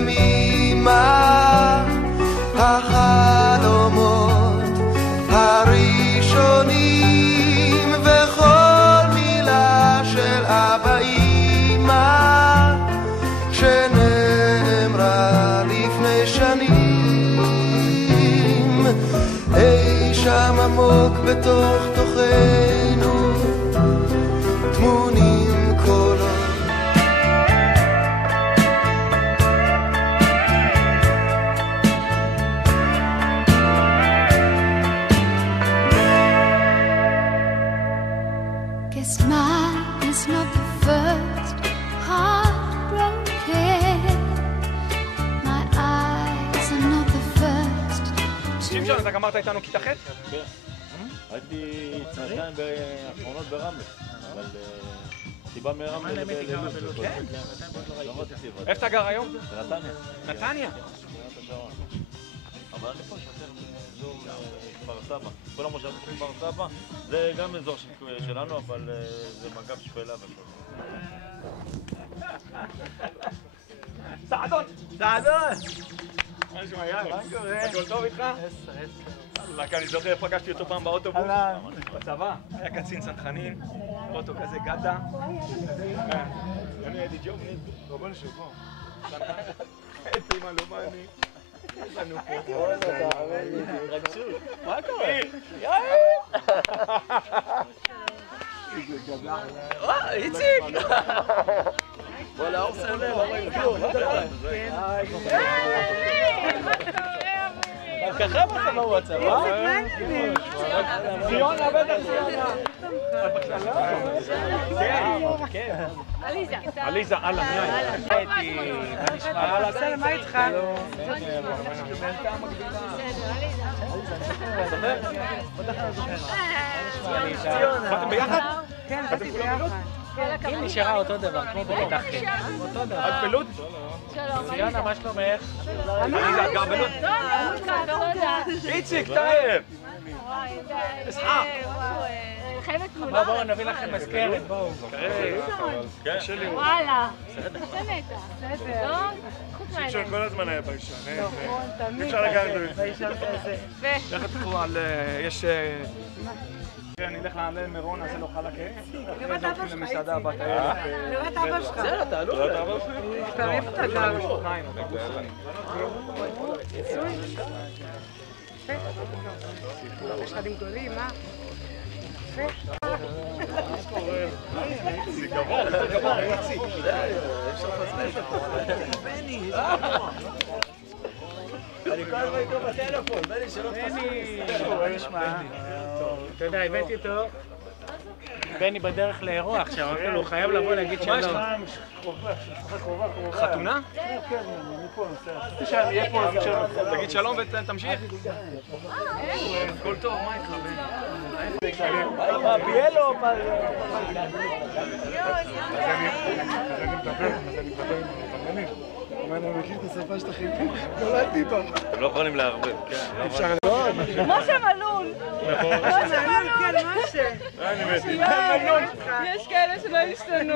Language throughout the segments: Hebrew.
ימימה החלומות הראשונים וכל מילה של אבא אמא שנאמרה לפני שנים אי שם עמוק בתוך תוכנו טמונים קולות Guess mine is not the first heartbroken. My eyes are not the first to... שמשון, אתה גמרת איתנו כיתה ח'? כן. הייתי שנתיים באחרונות ברמלה, אבל סיבה מרמלה ללוד. איפה אתה גר היום? בנתניה. נתניה? אבל אני פה שוטר באזור כפר סבא. כל המושבים של כפר סבא זה גם אזור שלנו, אבל זה מג"ב שפלה וכל. סעדון! סעדון! מה נשמע יאיר? מה קורה? הכל טוב איתך? רק אני זוכר, פגשתי אותו פעם באוטובוס. בצבא, היה קצין צנחנים, אוטו כזה גטה. אני הייתי ג'ובניק. בוא נשב, בוא. איזה מלומני. יש לנו פה. רגשות. מה קורה? יאיר! איציק! וואלה, אור סלם, אורי כלום. ככה מה בוואטסאפ, ציונה בטח כן. עליזה, אהלן, יאיר. מה איתך? באתם ביחד? כן, באתי ביחד. היא נשארה אותו דבר, כמו בלוד אחי. אותו דבר. את בלוד? ציונה, מה שלומך? עליזה, את גר בלוד? איציק, טייב! אסחק! בואו נביא לכם מזכרת, בואו. קשה לי. וואלה. בסדר. לא? חוץ שמשון כל הזמן היה ביישן. נכון, תמיד. אפשר לגעת ביישן כזה. איך תקחו על... יש... אני אלך לעלה מירון, נעשה לו חלקה. אחרי זה הולכים למסעדה בת הילד. נראה את אבא שלך. בסדר, תעלו. לא את אבא שלי? תעריף את הגר. יש חדים גדולים, מה? זה גבוה, יותר גבוה, איציק. אפשר לפספס אותו. בני, אני כל הזמן איתו בטלפון, בני שלא תפספס. מה נשמע? אתה יודע, הבאתי אותו. בני בדרך לאירוע עכשיו, הוא חייב לבוא להגיד שלום. חתונה? כן, אני פה נוסע. תגיד שלום ותמשיך. הכל טוב, מה איתך? מה, ביאלו או מה? אז אני מדבר עם בנגנים. אני מכיר את השפה שלכם, נולדתי בה. לא יכולים לערבב, כן. אפשר משה מלול. משה מלול. כן, משה. יש כאלה שלא השתנו.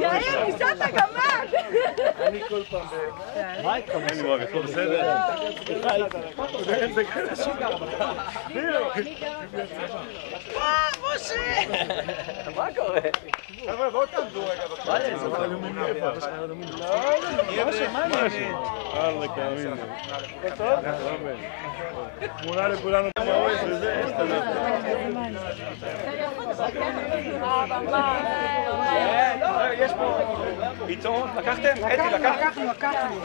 יאיר, ניסעת גמל. אני כל פעם מה איתך? אני מואב, הכל בסדר? זה כאלה שוגר. משה! מה קורה? חבר'ה, בואו תעמדו רגע. מה זה? זה מה אני? אללה כאמין. תמונה לכולנו במאויס וזה. יש פה עיתון, לקחתם? אתי, לקחתם? לקחנו.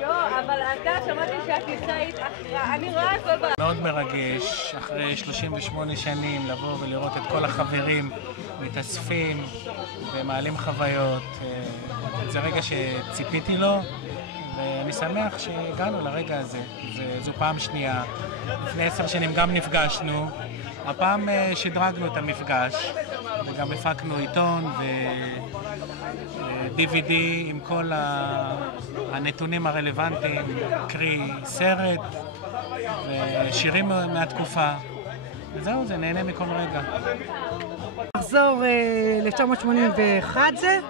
לא, אבל אתה שמעתי שהטיסה התאחרה. אני רואה הכל בעיה. מאוד מרגש, אחרי 38 שנים, לבוא ולראות את כל החברים מתאספים ומעלים חוויות. זה רגע שציפיתי לו, ואני שמח שהגענו לרגע הזה. זו פעם שנייה. לפני 10 שנים גם נפגשנו. הפעם שדרגנו את המפגש, וגם הפקנו עיתון ו-DVD עם כל הנתונים הרלוונטיים, קרי סרט ושירים מהתקופה. וזהו, זה נהנה מכל רגע. נחזור ל-1981 זה,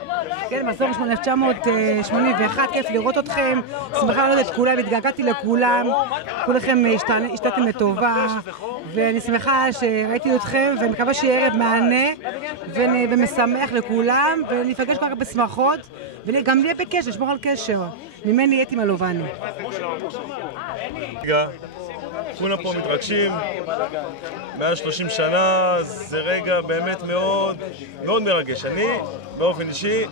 כן, מחזור 1981, כיף לראות אתכם, שמחה לראות את כולם, התגעגעתי לכולם, כולכם השתתם לטובה, ואני שמחה שראיתי אתכם, ואני מקווה שיהיה ערב מענה ומשמח לכולם, ונפגש כל כך בשמחות, וגם נהיה בקשר, לשמור על קשר. ממני אתי מלובני. כולם פה מתרגשים, מעל 30 שנה, זה רגע באמת מאוד מאוד מרגש. אני, באופן אישי,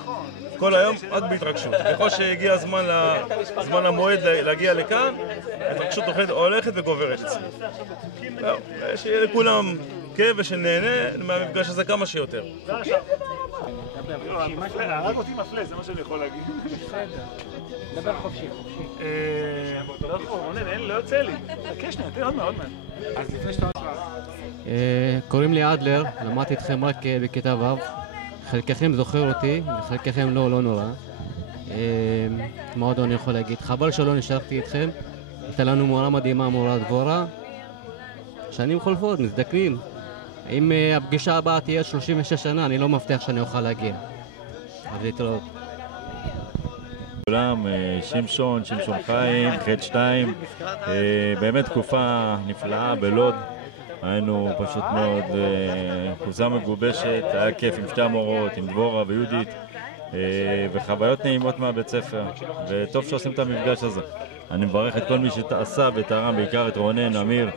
כל היום רק בהתרגשות. ככל שהגיע זמן המועד להגיע לכאן, ההתרגשות הולכת וגוברת אצלי. שיהיה לכולם כיף ושנהנה מהמפגש הזה כמה שיותר. רק אותי מפלה, זה מה שאני יכול להגיד. דבר חופשי. רונן, לא יוצא לי. חכה שנייה, תן עוד מעט. אז לפני שאתה... קוראים לי אדלר, למדתי איתכם רק בכיתה ו'. חלקכם זוכר אותי, וחלקכם לא נורא. מה עוד אני יכול להגיד? חבל שלא נשארתי איתכם. הייתה לנו מורה מדהימה, מורה דבורה. שנים חולפות, מזדקנים. אם הפגישה הבאה תהיה 36 שנה, אני לא מבטיח שאני אוכל להגיע. אז להתראות. כולם, שמשון חיים, חד 2, באמת תקופה נפלאה בלוד. היינו פשוט מאוד קבוצה מגובשת, היה כיף עם שתי המורות, עם דבורה ויהודית, וחוויות נעימות מהבית ספר, וטוב שעושים את המפגש הזה. אני מברך את כל מי שעשה ותרם, בעיקר את רונן, אמיר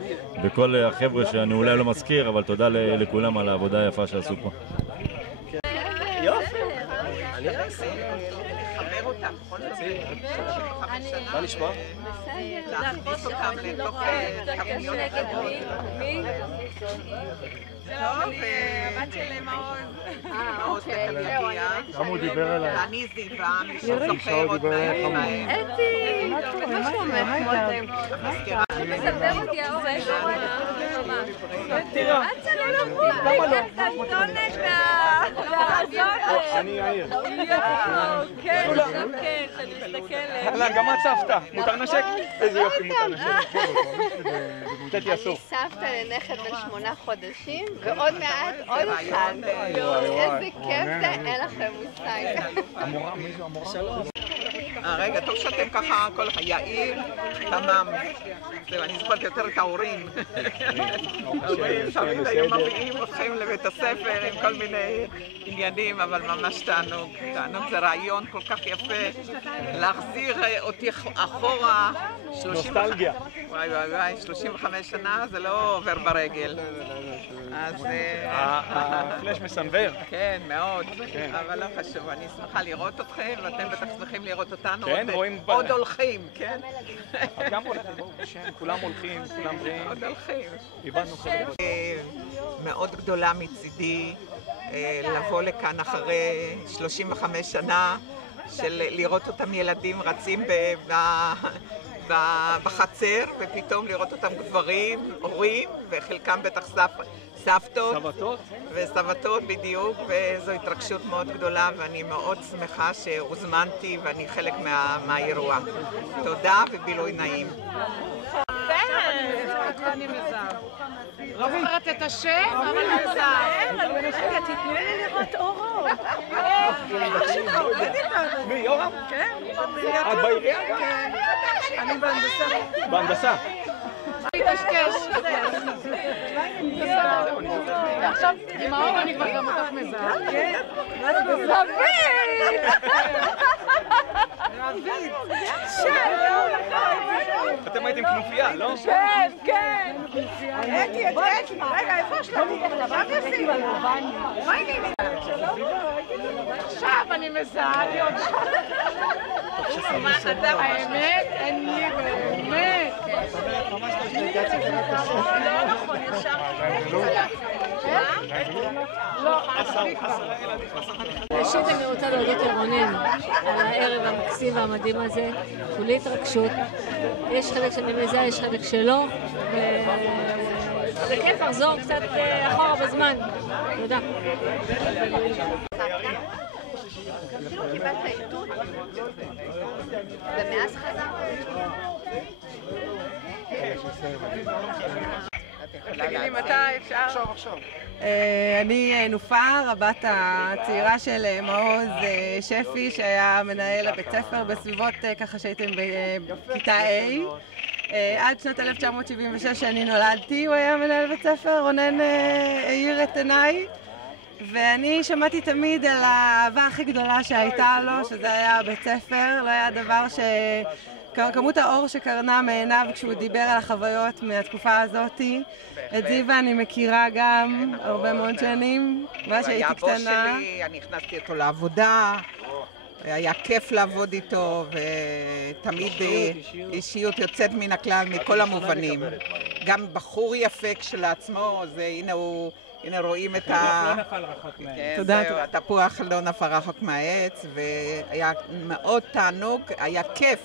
וכל החבר'ה שאני אולי לא מזכיר, אבל תודה לכולם על העבודה היפה שעשו פה. יופי. לחבר אותם, בכל זאת. מה נשמע? להכניס אותם לתוך כמויות אחרות. טוב, הבת של מעוז תכף יגיע. גם הוא דיבר עליי. ואני זיווה, מי שזוכר עוד מהימים ההם. אתי, מה שלומך? מזכירה. מסדר אותי העורק. תראה. את שלא לבוא, את קטונת אני יאיר. כן, כן, שאני מסתכלת. אהלן, גם את סבתא. מותר נשק? איזה יופי מותר נשק. תתי אסור. סבתא לנכד בן 8 חודשים, ועוד מעט עוד אחד. איזה כיף זה, אין לכם מושג. המורה, מישהו המורה? רגע, טוב שאתם ככה, כל אחד, יאיר, תמם. זהו, אני זוכרת יותר את ההורים. ההורים תמיד היו מביאים אתכם לבית הספר עם כל מיני עניינים, אבל ממש תענוג. תענוג זה רעיון כל כך יפה. להחזיר אותי אחורה. נוסטלגיה. וואי וואי וואי, 35 שנה זה לא עובר ברגל. אז... הפלאש מסנוור. כן, מאוד. אבל לא חשוב, אני שמחה לראות אתכם, ואתם בטח שמחים לראות אותנו. כן, רואים... עוד הולכים, כן? גם הולכים, ברוך השם, כולם הולכים, כולם בריאים. עוד הולכים. איבדנו חבר'ה. מאוד גדולה מצידי לבוא לכאן אחרי 35 שנה של לראות אותם ילדים רצים בחצר, ופתאום לראות אותם גברים, הורים, וחלקם בטח סבתות. סבתות? וסבתות בדיוק, וזו התרגשות מאוד גדולה, ואני מאוד שמחה שהוזמנתי ואני חלק מהאירוע. תודה ובילוי נעים. אני מזהה. לא זוכרת את השם, אבל אני מזהה. רגע, תתנו לי לראות אורו. מי, יורם? כן. את בעירייה? כן. אני בהנדסה. בהנדסה. מתשקש. עכשיו, עם האור אני כבר גם אותך מזהה. כן? רבית! רבית! אתם הייתם כנופיה, לא? כן, כן. אתי, רגע, איפה השלטים? מה תעשי? מה העניינים? עכשיו אני מזהה לי עוד האמת, אין לי באמת. לא נכון, ישר. לא, ראשית אני רוצה להודות לרונן על הערב המקסים והמדהים הזה, כולי התרגשות. יש חלק שאני מזהה, יש חלק שלא, זה כיף לחזור קצת אחורה בזמן. תודה. קיבלת עיתות? ומאז חזרת? תגידי מתי אפשר? עכשיו. אני נופר, הבת הצעירה של מעוז שפי, שהיה מנהל הבית ספר בסביבות ככה שהייתם בכיתה A. עד שנת 1976 שאני נולדתי, הוא היה מנהל בית ספר, רונן העיר את עיניי. ואני שמעתי תמיד על האהבה הכי גדולה שהייתה לו, שזה היה בית ספר, לא היה דבר כמות האור שקרנה מעיניו כשהוא דיבר על החוויות מהתקופה הזאת. את זיווה אני מכירה גם הרבה מאוד שנים, מה שהייתי קטנה. הוא היה בוס שלי, אני הכנסתי אותו לעבודה, היה כיף לעבוד איתו, ותמיד אישיות יוצאת מן הכלל מכל המובנים. גם בחור יפה כשלעצמו, הנה רואים את התפוח לא נפל רחוק מהעץ. תודה. התפוח לא נפל רחוק מהעץ, והיה מאוד תענוג, היה כיף.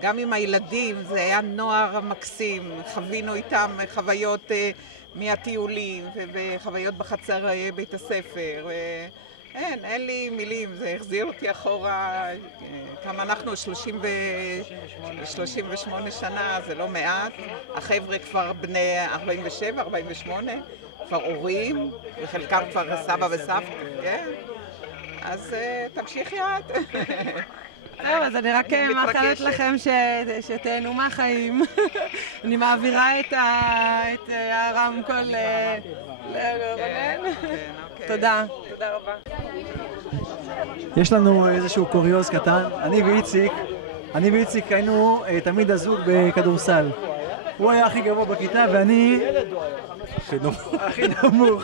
גם עם הילדים, זה היה נוער מקסים, חווינו איתם חוויות מהטיולים וחוויות בחצר בית הספר. אין לי מילים, זה החזיר אותי אחורה, כמה אנחנו 38 שנה, זה לא מעט. החבר'ה כבר בני 47, 48, כבר הורים, וחלקם כבר סבא וסבתא, כן? אז תמשיך יד. טוב, אז אני רק מאחלת לכם שתהנו מהחיים. אני מעבירה את הרמקול לרונן. תודה. תודה רבה. יש לנו איזשהו קוריוז קטן. אני ואיציק היינו תמיד הזוג בכדורסל. הוא היה הכי גבוה בכיתה ואני הכי נמוך.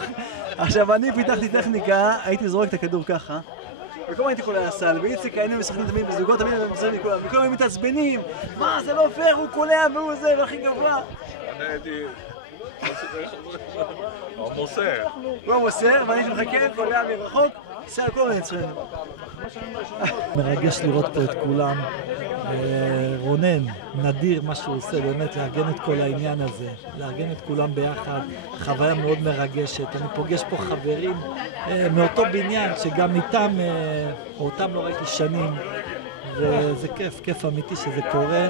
עכשיו אני פיתחתי טכניקה, הייתי זורק את הכדור ככה. וכל הזמן הייתי קולע לסל, ואיציק היינו משחקים תמיד בזוגות, תמיד הם מחזירים מכולם, וכל הזמן מתעצבנים, מה זה לא פייר, הוא קולע והוא זה, והכי גבוה. אני הייתי... הוא מוסר. הוא מוסר, ואני שמחכה, קולע מרחוק, עושה הכל ונצחנו. מרגש לראות פה את כולם. רונן, נדיר מה שהוא עושה, באמת לארגן את כל העניין הזה, לארגן את כולם ביחד, חוויה מאוד מרגשת. אני פוגש פה חברים מאותו בניין שגם איתם, אותם לא ראיתי שנים, וזה כיף, כיף אמיתי שזה קורה.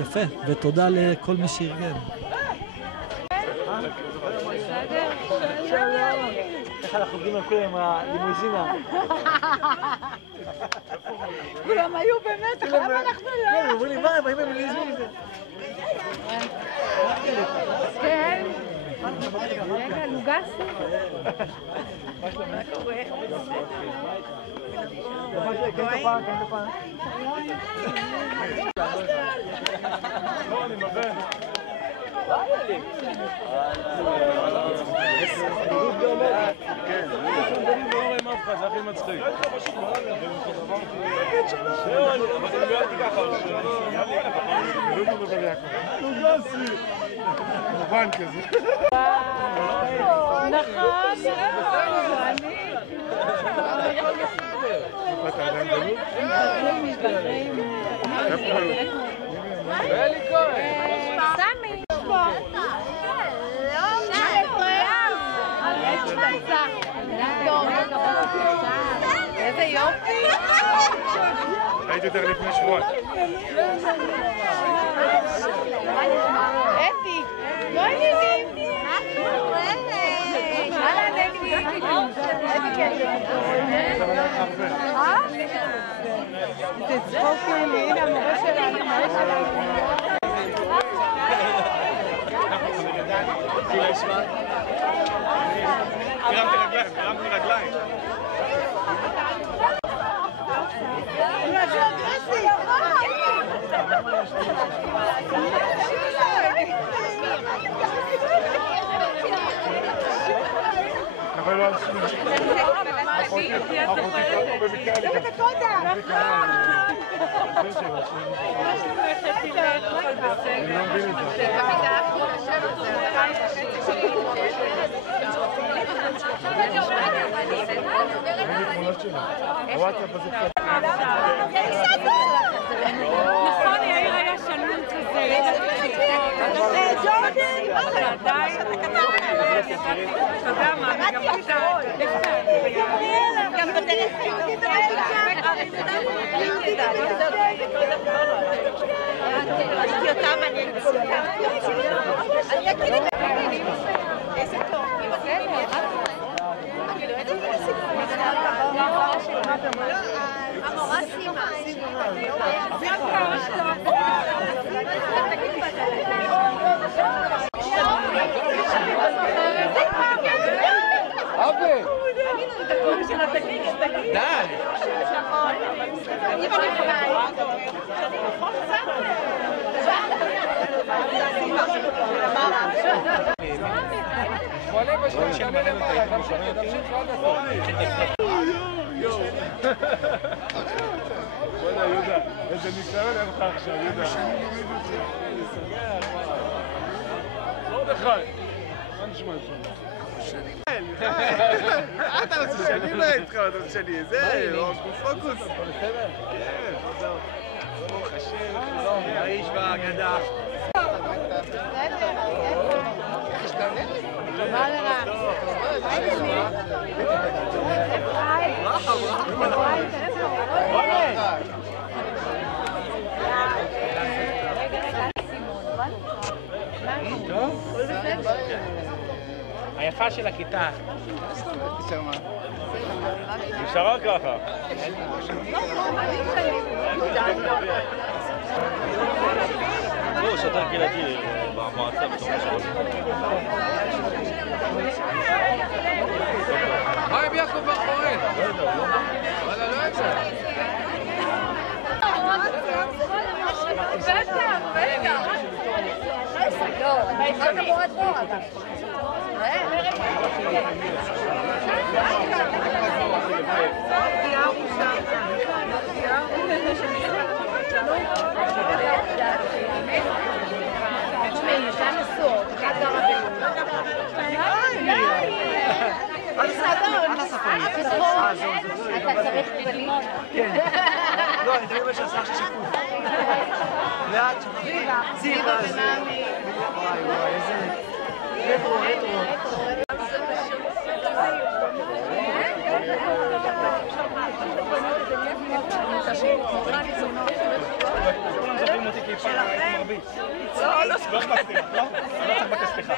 יפה, ותודה לכל מי שארגן. איך אנחנו עובדים על כולם עם הלימוזינה? כולם היו באמת, למה אנחנו לא? הם אומרים לי, מה, הם באים בלימוזינה? כן. רגע, לוגסי. מה קורה? לא, אני מבין. כן, אני לא רואה עם אף אחד, זה הכי מצחיק. אבל אני לא הייתי ככה. לוגסי. מובן כזה. נכון. אתה עדיין גלות? איפה גלות? אלי כהן. סמי. איזה יופי. הייתי יותר לפני שבוע. אתי, לא עניינים. אהלן נגדי. איזה קשר. זה צחוקים, הנה המורה שלנו. הרמתי רגליים. אבל לא על שמי. אחותי קראנו במקרה לי גם. אני לא מבין את זה. נכון, יאיר היה שנון כזה. ג'ורדן! אתה יודע מה, אני גם פתאום. גם בדרך ראיתי אותה ואני אקריא. איזה טוב. המורה סימה. אבי! די! בוא'נה יהודה, איזה ניסיון אין לך עכשיו, יהודה. מרדכי, מה נשמע אצלנו? אתה רוצה שאני לא איתך, אתה רוצה שאני זה, פוקוס. כן, ברוך השם, האיש והאגדה. היפה של הכיתה. נשארה ככה. הוא שוטר קהילתי במועצה בתוך השעות. מה עם יעקב בר-חורן? וואלה, לא יצא. בטח, בטח. לא, אני צריכה לבוא עד פה. אתה צריך ללמוד. כן. לא, אני תמיד אומר שהשיח של שיקוף. לאט שיקוף. זיבה ומאמי. וואי וואי, איזה... רטרו. זוכרים אותי כי פעם הייתי מרביץ. לא אכפת לי, לא? אני לא צריך לבקש סליחה.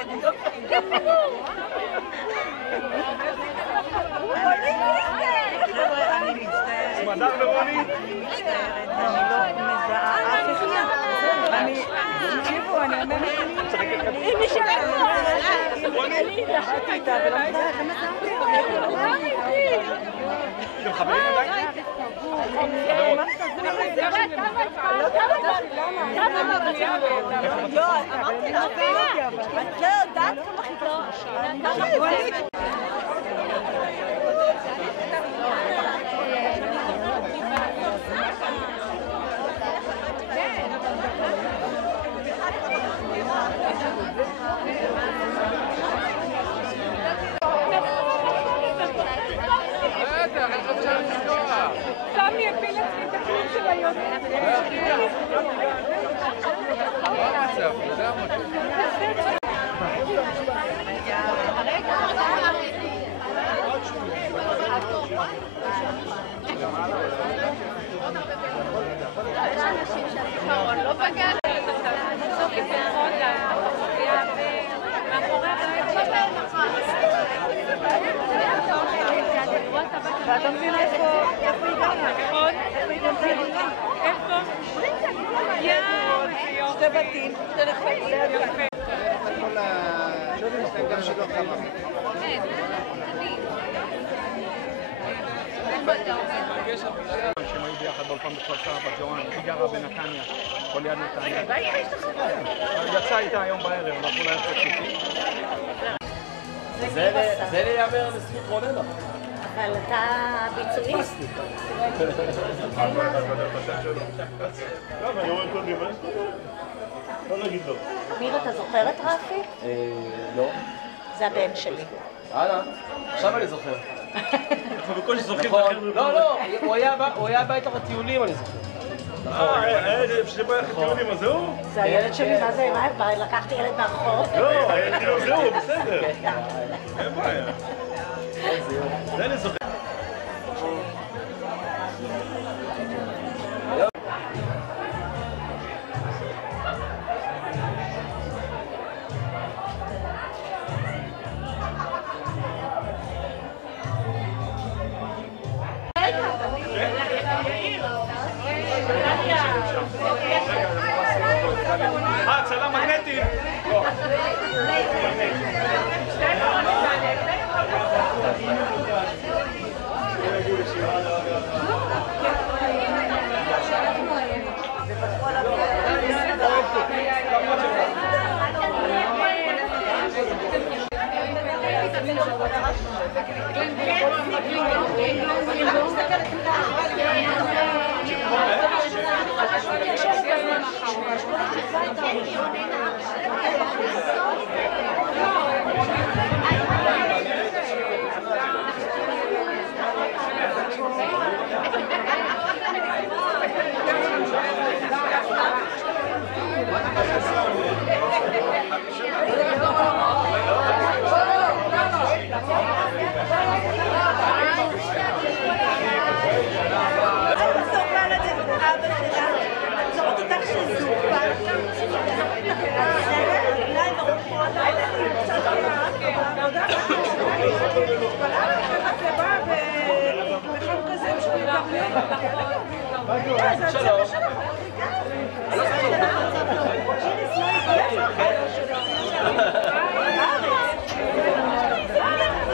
סמדר ורוני? אני מצטערת, אני לא מזהה אף אחד. תקשיבו, אני אומרת... היא נשארת פה! אני דחתי איתה ולא מזהה איך הם אתם חברים עדיין? אמרתי לה, את לא יודעת כמה חיתות. סמי הפיל אצלי את הכלים של היום. לא פגע. ואתה מבין איפה הגענו? נכון. איפה? יאו, שתי בתים, שתי נכדים. יפה. יש להם גם שידור כמה. שהם היו ביחד באולפן בכפר סבא, בג'ואן, היא גרה בנתניה, או ליד נתניה. יצא איתה היום בערב, אנחנו לה יחד שיטי. זה להיאמר לזכות רוננה. אבל אתה ביצועיסט. לא, אבל אני רואה קודם, לא נגיד לו. מיר, אתה זוכר את רפי? לא. זה הבן שלי. עכשיו אני זוכר. אנחנו בקושי זוכרים. לא, הוא היה הביתה בטיולים, אני זוכר. הילד שבא לך טיולים, אז זהו? זה הילד שלי, מה זה? מה, לקחתי ילד מהרחוב? לא, זהו, בסדר. אין בעיה. זה אני זוכר. צלם מגנטי.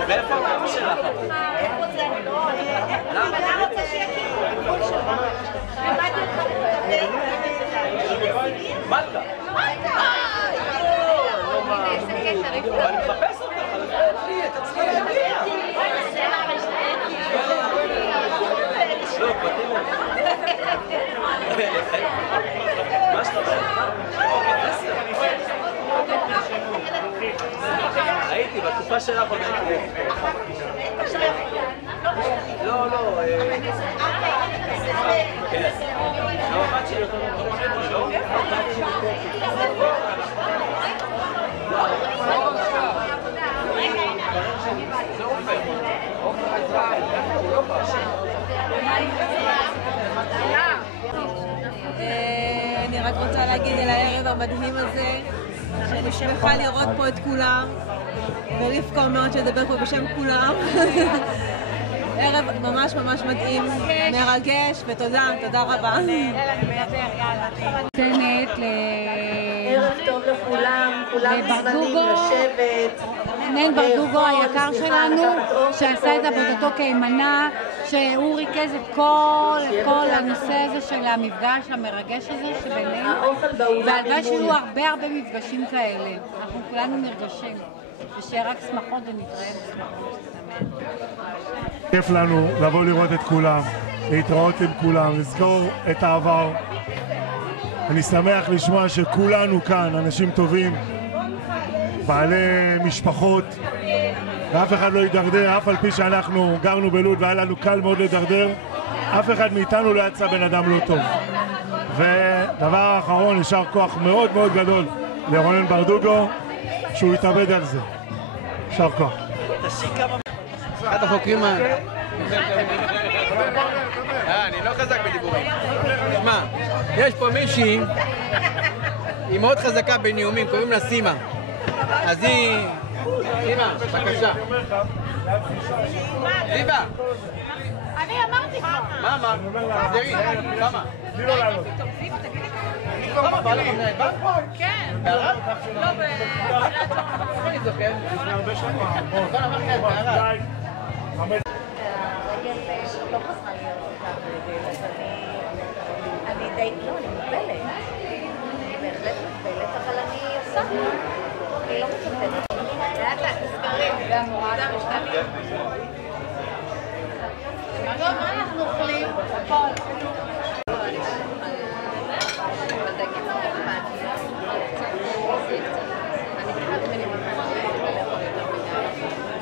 ואיפה המאמא שלך? למה? למה רוצה שיכירו? למדתי אותך מלכה. אני מחפש אותך, תצליחי להגיע. לא, פתאים מה שלומך? הייתי, בתקופה שלך עוד הייתי. לא, לא. כן. לא, הבת שלי יותר לא. אני רק רוצה להגיד על הערב המדהים הזה שאני שמחה לראות פה את כולם ורבקה אומרת שדבר פה בשם כולם. ערב ממש ממש מדהים, מרגש ותודה, תודה רבה. ערב טוב לכולם, כולם מוזמנים לשבת. נן ברדוגו היקר שלנו, שעשה את עבודתו כאמנה, שהוא ריכז את כל הנושא הזה של המפגש המרגש הזה שבינינו, והלוואי שיהיו הרבה מפגשים כאלה. אנחנו כולנו נרגשים, ושיהיה רק שמחות ונתראה בשמחות. כיף לנו לבוא לראות את כולם, להתראות עם כולם, לזכור את העבר. אני שמח לשמוע שכולנו כאן אנשים טובים, בעלי משפחות, ואף אחד לא יידרדר, אף על פי שאנחנו גרנו בלוד והיה לנו קל מאוד לדרדר, אף אחד מאיתנו לא יצא בן אדם לא טוב. ודבר האחרון, יישר כוח מאוד מאוד גדול לרונן ברדוגו, שהוא יתאבד על זה. יישר כוח. אחד החוקרים אני לא חזק בדיבורים. תשמע, יש פה מישהי, היא מאוד חזקה בנאומים, קוראים לה סימה. אז היא... סימה, בבקשה. סימה! אני אמרתי כמה. מה אמרת? תחזרי, כמה? תני לו לעלות. כמה בא לך מנהל בנק? כן. בערד? לא, בערד. אני זוכר. לפני הרבה שנים. כאן אמרתי את בערד. אני די... לא, אני מוגבלת. אני בהחלט מוגבלת, אבל אני עושה. אני לא מצטטת. לאט לאט תזכרים. זה המורה המשתנים. מה אנחנו אוכלים? הכל.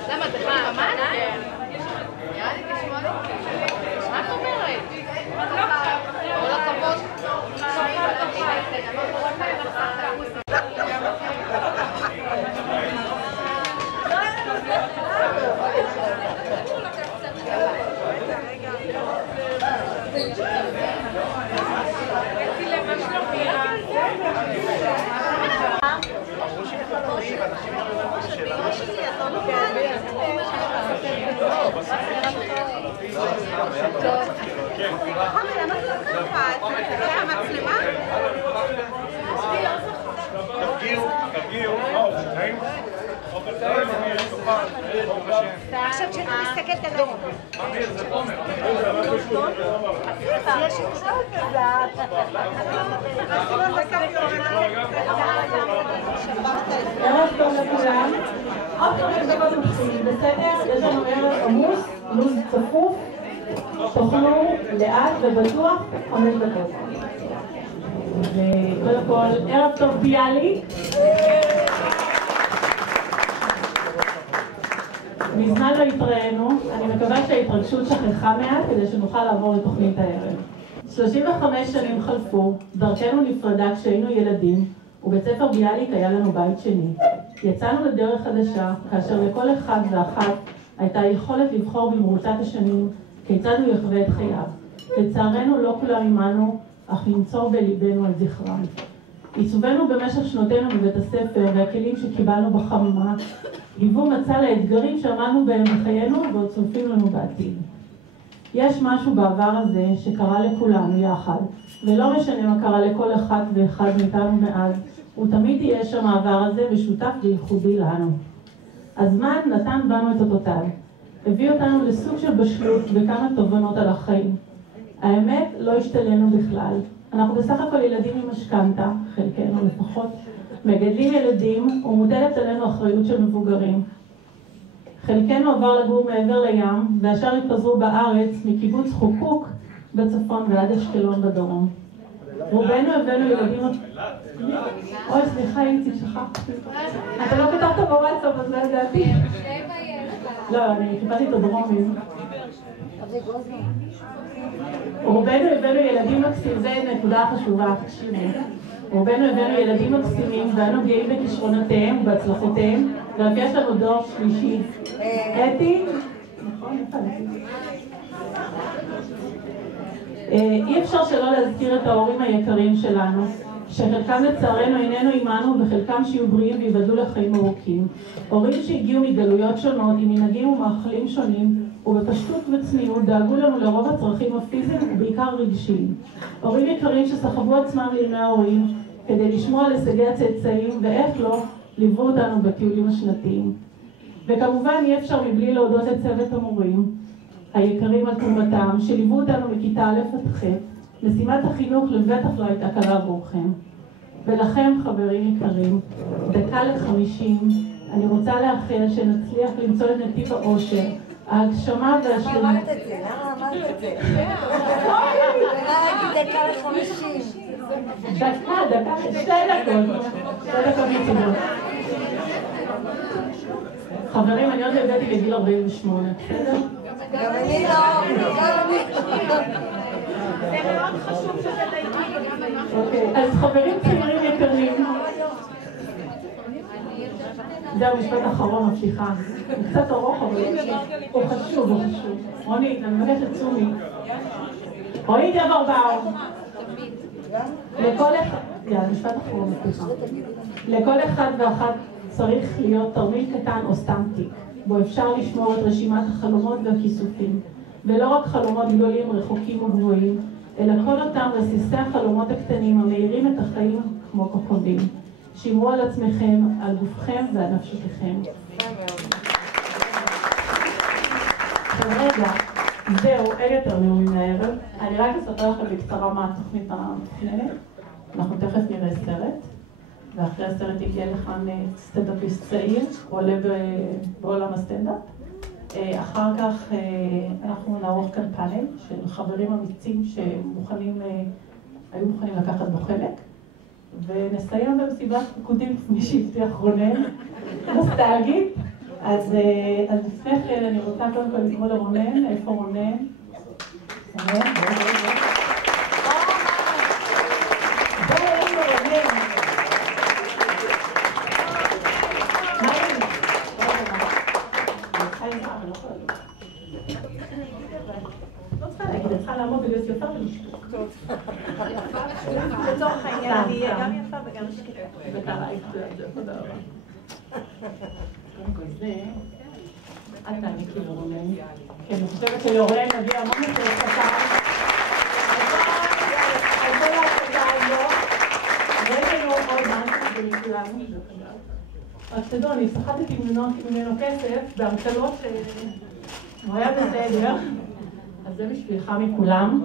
למה, זה מה? מה? נראה לי תשמע לי. מה את אומרת? כל הכבוד. עכשיו כשאני מסתכלת עליהם. יש ערב טוב לכולם. עוד 5 דקות מתחילים, בסדר? יש לנו ערב עמוס, לו"ז צפוף. תוכלו לאט ובטוח 5 דקות. וקודם כל, ערב טוב ביאליק. מזמן לא התראינו, אני מקווה שההתרגשות שכחה מעט כדי שנוכל לעבור לתוכנית הערב. 35 שנים חלפו, דרכנו נפרדה כשהיינו ילדים, ובית ספר ביאליק היה לנו בית שני. יצאנו לדרך חדשה, כאשר לכל אחד ואחת הייתה יכולת לבחור במרוצת השנים כיצד הוא יחווה את חייו. לצערנו לא כולם עמנו, אך ננצור בליבנו על זכרם. עיצובנו במשך שנותינו בבית הספר והכלים שקיבלנו בחממה היוו מצע לאתגרים שעמדנו בהם בחיינו ועוד צופים לנו בעתיד. יש משהו בעבר הזה שקרה לכולנו יחד, ולא משנה מה קרה לכל אחד ואחד מאיתנו מאז, הוא תמיד יהיה שם העבר הזה משותף וייחודי לנו. הזמן נתן בנו את אותותיו, הביא אותנו לסוג של בשלות וכמה תובנות על החיים. האמת, לא השתלנו בכלל. אנחנו בסך הכל ילדים עם משכנתה, חלקנו לפחות, מגדלים ילדים ומוטלת עלינו אחריות של מבוגרים. חלקנו עבר לגור מעבר לים, והשאר התפזרו בארץ מקיבוץ חוקוק בצפון ועד אשקלון בדרום. רובנו הבאנו ילדים... אוי, סליחה, איציק, שכחתי. אתה לא כתבת בוואטסאפ, אז לא ידעתי. לא, אני קיבלתי את הדרומים. רובנו הבאנו ילדים מקסימים, זה נקודה חשובה, תקשיבו. רובנו הבאנו ילדים מקסימים ואנו גאים בכישרונותיהם ובהצלחותיהם, ואף יש לנו דור שלישי. אתי? נכון, אי אפשר שלא להזכיר את ההורים היקרים שלנו, שחלקם לצערנו איננו עמנו וחלקם שיהיו בריאים ויבדלו לחיים ארוכים. הורים שהגיעו מגלויות שונות עם מנהגים ומאכלים שונים ובפשטות וצניעות דאגו לנו לרוב הצרכים הפיזיים ובעיקר רגשיים. הורים יקרים שסחבו עצמם לימי ההורים כדי לשמוע על הישגי הצאצאים ואיך לא ליוו אותנו בטיולים השנתיים. וכמובן אי אפשר מבלי להודות את צוות המורים היקרים על תרומתם שליוו אותנו מכיתה א' עד ח'. משימת החינוך לבטח לא הייתה קלה עבורכם. ולכם חברים יקרים, 1:50, אני רוצה לאחל שנצליח למצוא את נתיב האושר, ההגשמה והשלמות. למה אמרת את זה? למה אמרת את זה? להגיד 1:50. דקה, 2 דקות. 2 דקות מציבות. חברים, אני עוד לא הגעתי בגיל 48, בסדר? גם אני לא, גם אני. זה מאוד חשוב שזה דייקים. אוקיי, אז חברים צעירים יקרים. זהו, משפט אחרון, מבטיחה. הוא קצת ארוך, אבל הוא חשוב, הוא חשוב. רונית, אני מבקשת תשומי. רונית יברבאו. משפט אחרון, מבטיחה. לכל אחד ואחת צריך להיות תרמיל קטן או סתם תיק, בו אפשר לשמור את רשימת החלומות והכיסופים. ולא רק חלומות גדולים, רחוקים וגבוהים, אלא כל אותם רסיסי החלומות הקטנים המאירים את החיים כמו כוכבים. שמרו על עצמכם, על גופכם ועל נפשותיכם. רגע, זהו, אין יותר נאומים לערב. אני רק אספר לכם בקצרה מה התוכנית המתכננת. אנחנו תכף נראה סרט, ואחרי הסרט הגיע לכאן סטנדאפיסט צעיר, עולה בעולם הסטנדאפ. אחר כך אנחנו נערוך כאן פאנל של חברים אמיצים שהיו מוכנים לקחת בו חלק, ונסיים במסיבת ריקודים כפי שהבטיח רונן, נוסטלגית. אז לפני כן אני רוצה קודם כל לקרוא לרונן, איפה רונן? לא צריכה להגיד, את צריכה לעמוד ולהיות יפה ולשתוק. לצורך העניין, אני אהיה גם יפה וגם שקטה. תודה רבה. קודם כל זה, אל תעניק לי לרונן. כי אני חושבת שלרונן נביא המון יותר קטן. שלנו. רק תדעו, אני סחטתי ממנו כסף בהרצלות שהוא היה בסדר, אז זה בשבילך מכולם.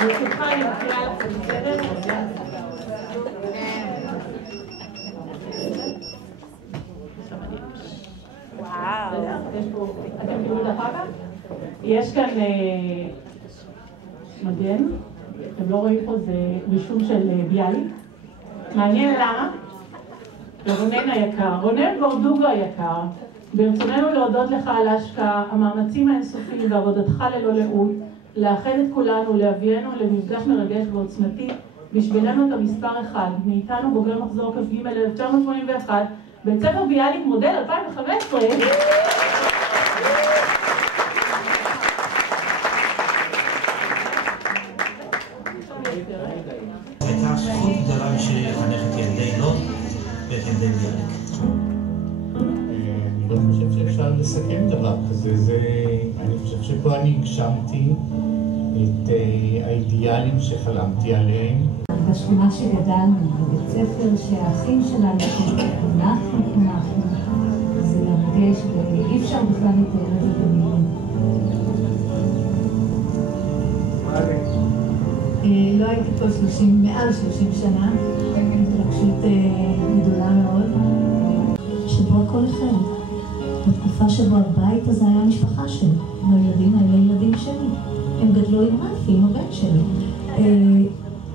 ברשותך אני מקריאה לכם, בסדר? וואו. יש פה, אתם תראו את אחר כך? יש כאן מגן, אתם לא רואים פה, זה רישום של ביאליק. מעניין למה? ורונן היקר, רונן ברדוגו היקר, ברצוננו להודות לך על ההשקעה, המאמצים האינסופיים ועבודתך ללא לאות, לאחד את כולנו, להביאנו למפגש מרגש ועוצמתי, בשבילנו את המספר אחד, מאיתנו בוגרי מחזור כ"ג 1981, בית ספר ביאליק מודל 2015. הייתה זכות גדולה שחנך את ילדי לוד ואת ילדי ביאליק. אני לא חושב שאפשר לסכם דבר כזה, אני חושב שפה אני הגשמתי את האידיאלים שחלמתי עליהם. בשכונה שגדלנו, בבית ספר שהאחים שלנו אנחנו חונכנו, זה מרגש ואי אפשר בכלל לתאר את זה במילים. לא הייתי פה מעל 30 שנה, התרגשות גדולה מאוד, שבו הכל החל. בתקופה שבו הבית הזה היה המשפחה שלי, והילדים האלה ילדים שלי. הם גדלו עם רפי, עם הבן שלי.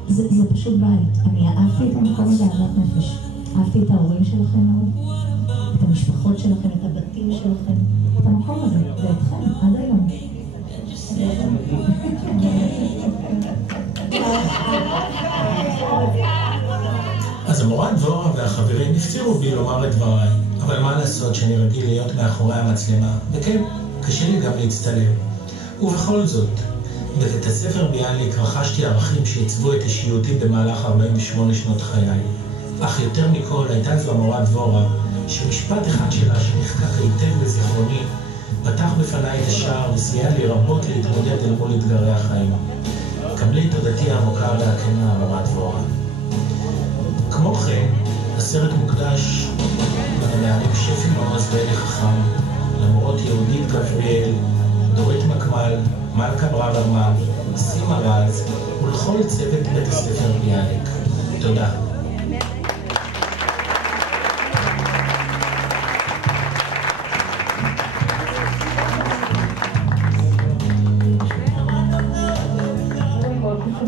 זה פשוט בית. אני אהבתי את המקום הזה, אהבת נפש. אהבתי את ההורים שלכם מאוד, את המשפחות שלכם, את הבתים שלכם, את המקום הזה, ואתכם, עד היום. אז המורה דבורה והחברים הפצירו בי לומר את דבריי, אבל מה לעשות שאני רגיל להיות מאחורי המצלמה, וכן, קשה לי גם להצטלם. ובכל זאת, בבית הספר ביאליק רכשתי ערכים שעיצבו את אישיותי במהלך 48 שנות חיי. אך יותר מכל הייתה זו המורה דבורה, שמשפט אחד שלה שנחקק היטב בזיכרוני, פתח בפניי את השער וסייע לי רבות להתמודד אל מול אתגרי החיים. קבלי תודתי העמוקה והכנה, המורה דבורה. כמו כן, הסרט מוקדש לנערים שפי מעוז ואלי חכם, למורות יהודית גבריאל, דורית מקמל, מלכה ברוורמן, סימה רז ולכל צוות בית הספר ביאליק. תודה.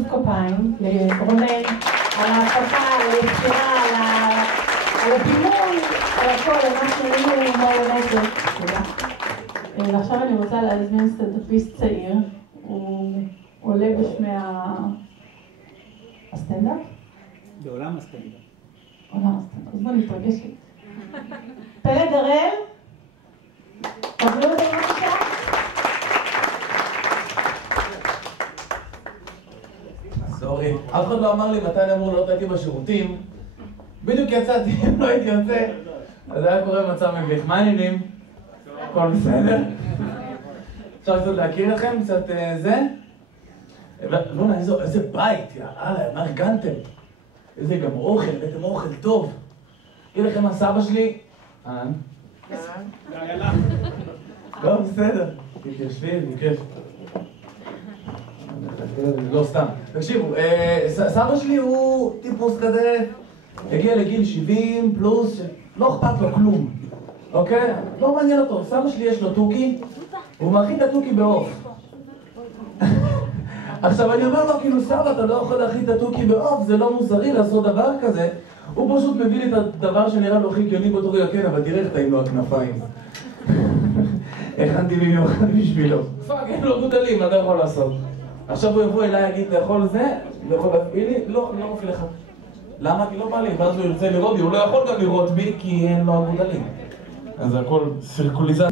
כפיים לרונן על ההפקה, על היצירה, על הבימוי, על הכל, אנחנו היינו מולדת. תודה. ועכשיו אני רוצה להזמין סטנדאפיסט צעיר, הוא עולה בשמי הסטנדאפ? בעולם הסטנדאפ. עולם הסטנדאפ, אז בוא נתרגש לי. פלד הראל, קבלו את זה. סורי, אף אחד לא אמר לי מתי אני אמור להיות הייתי בשירותים. בדיוק יצאתי, אם לא הייתי יוצא. אז היה קורה מצב מביך. מה העניינים? הכל בסדר? אפשר קצת להכיר אתכם? קצת זה? בוא'נה, איזה בית, יאללה, מה ארגנתם? איזה גם אוכל, הבאתם אוכל טוב. אגיד לכם מה סבא שלי? לא, בסדר. תתיישבי, בכיף. לא סתם. תקשיבו, סבא שלי הוא טיפוס כזה, הגיע לגיל 70 פלוס, לא אכפת לו כלום, אוקיי? לא מעניין אותו. סבא שלי יש לו טוקי, הוא מאכיל את הטוקי בעוף. עכשיו אני אומר לו, כאילו סבא, אתה לא יכול להאכיל את הטוקי בעוף, זה לא מוסרי לעשות דבר כזה. הוא פשוט מביא לי את הדבר שנראה לו הכי הגיוני באותו רגע, כן, אבל תראה איך טעים לו הכנפיים. הכנתי במיוחד בשבילו. פאק, אין לו גודלים, מה אתה יכול לעשות? עכשיו הוא יבוא אליי, יגיד, לאכול זה, לאכול להפעיל לי? לא, אני לא מפעיל לך. למה? כי לא בא לי, ואז הוא ירצה לראות בי, הוא לא יכול גם לראות בי כי אין לו גודלים. אז זה הכל סירקוליזציה.